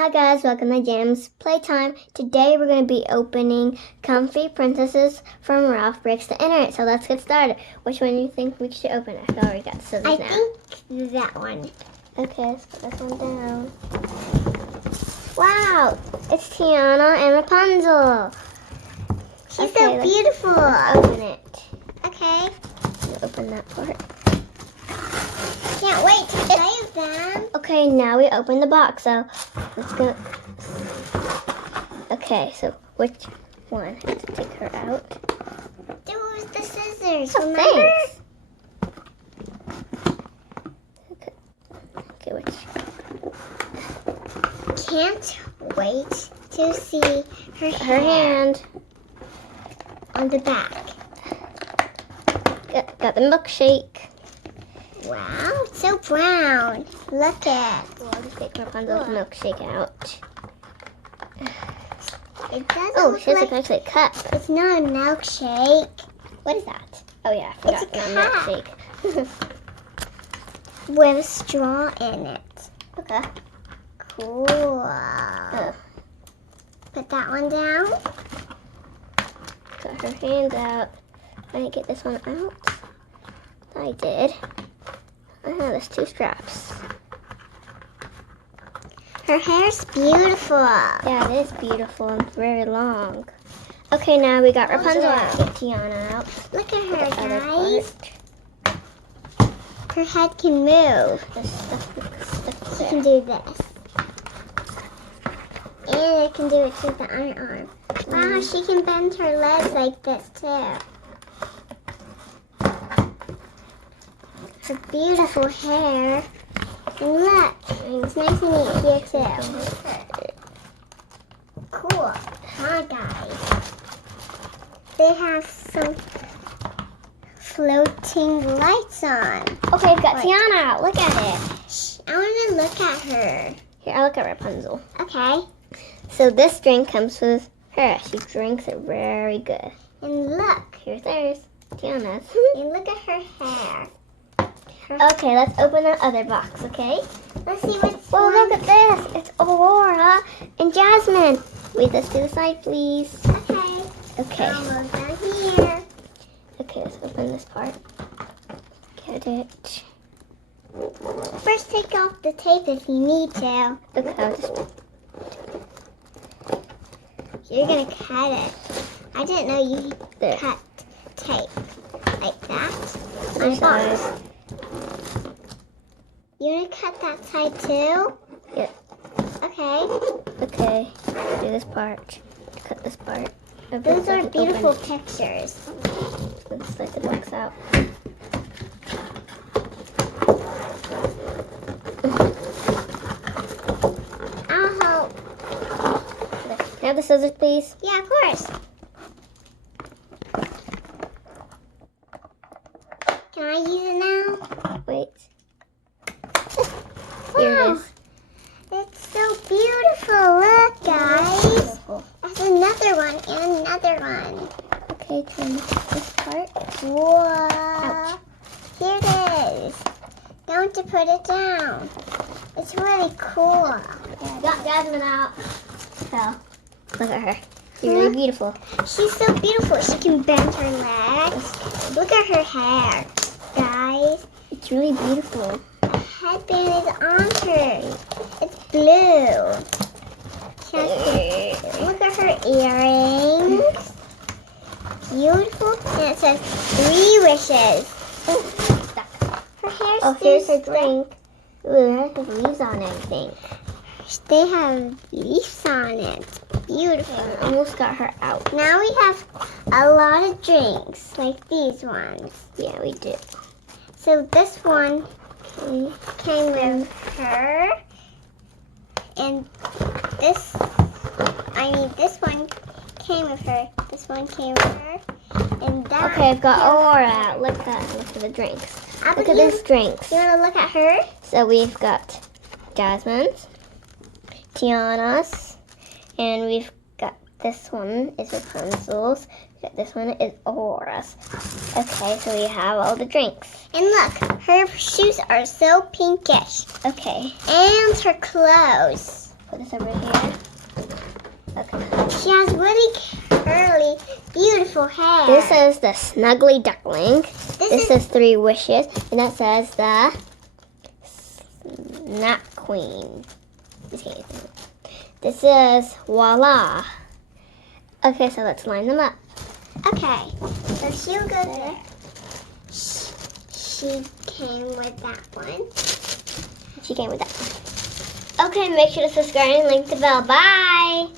Hi guys, welcome to Jim's Playtime. Today we're going to be opening Comfy Princesses from Ralph Breaks the Internet. So let's get started. Which one do you think we should open? I already got scissors now. I think that one. Okay, let's put this one down. Wow, it's Tiana and Rapunzel. She's so beautiful. Open it. Okay. Open that part. Can't wait to play with them. Okay, now we open the box. So let's go. Okay, so which one? I have to take her out. There was the scissors. Oh, remember? Thanks. Okay, which? Can't wait to see her hand on the back. Got the milkshake. Wow, it's so brown. Look at it. Well, I'll just take Rapunzel's milkshake out. It doesn't Oh, look she has like actually a cup. it's not a milkshake. What is that? Oh yeah, I forgot. It's a Not cup. milkshake. With a straw in it. Okay. Cool. Oh, Put that one down. got her hands out. Can I get this one out? I did. Oh, there's two straps. Her hair's beautiful. Yeah, it is beautiful and very long. Okay, now we got Rapunzel out. Get Tiana out. Look at The her, other guys. part. Her head can move. There's stuff She there. can do this. And it can do it to the other arm. Wow, she can bend her legs like this too. Her beautiful hair. And look, it's nice and neat here too. Cool. Hi guys. They have some floating lights on. Okay, we've got Wait. Tiana out. Look at it. Shh, I want to look at her. Here, I'll look at Rapunzel. Okay. So this drink comes with her. She drinks it very good. And look. Here's theirs. Tiana's. And look at her hair. Okay, let's open the other box, okay? Let's see what's Well, look at this. It's Aurora and Jasmine. Wait, let's to the side, please. Okay. Okay. Almost down here. Okay, let's open this part. Get it. First, take off the tape if you need to. Okay, I'll just... You're gonna cut it. I didn't know you There. cut tape like that. Other I thought- side. You wanna cut that side too? Yeah. Okay. Okay, do this part. Cut this part. Open Those so I are can beautiful open pictures. it. Let's slide the box out. I'll help. Can I have the scissors, please? Yeah, of course. Can I use it now? Wait. Here it Wow. is. It's so beautiful. Look, guys. Beautiful. There's another one and another one. Okay, turn this part. Whoa. Ouch. Here it is. Don't to put it down. It's really cool. Yeah, got Jasmine out. So, look at her. She's really beautiful. She's so beautiful. She can bend her legs. Look at her hair. Guys, It's really beautiful. headband is on her. It's blue. She has to, look at her earrings. Beautiful. And it says 3 wishes. Her hair's Oh, still here's her stuck. drink. Ooh, it has leaves on it, I think. They have leaves on it. Beautiful. I almost got her out. Now we have a lot of drinks, like these ones. Yeah, we do. So this one came with her, and this one came with her. This one came with her, and that. Okay, I've got came with Aurora her. out. Look at the drinks. How Look about at you? these drinks. You want to look at her? So we've got Jasmine's, Tiana's, and we've got this one is Rapunzel's. This one is Aurora's. Okay, so we have all the drinks. And look, her shoes are so pinkish. Okay. And her clothes. put this over here. Okay. She has really curly, beautiful hair. This is the Snuggly Duckling. This is is 3 wishes. And that says the Snap Queen. Just kidding. This is Voila. Okay, so let's line them up. okay. So she'll go there. She came with that one. She came with that. Okay, make sure to subscribe and link the bell. Bye.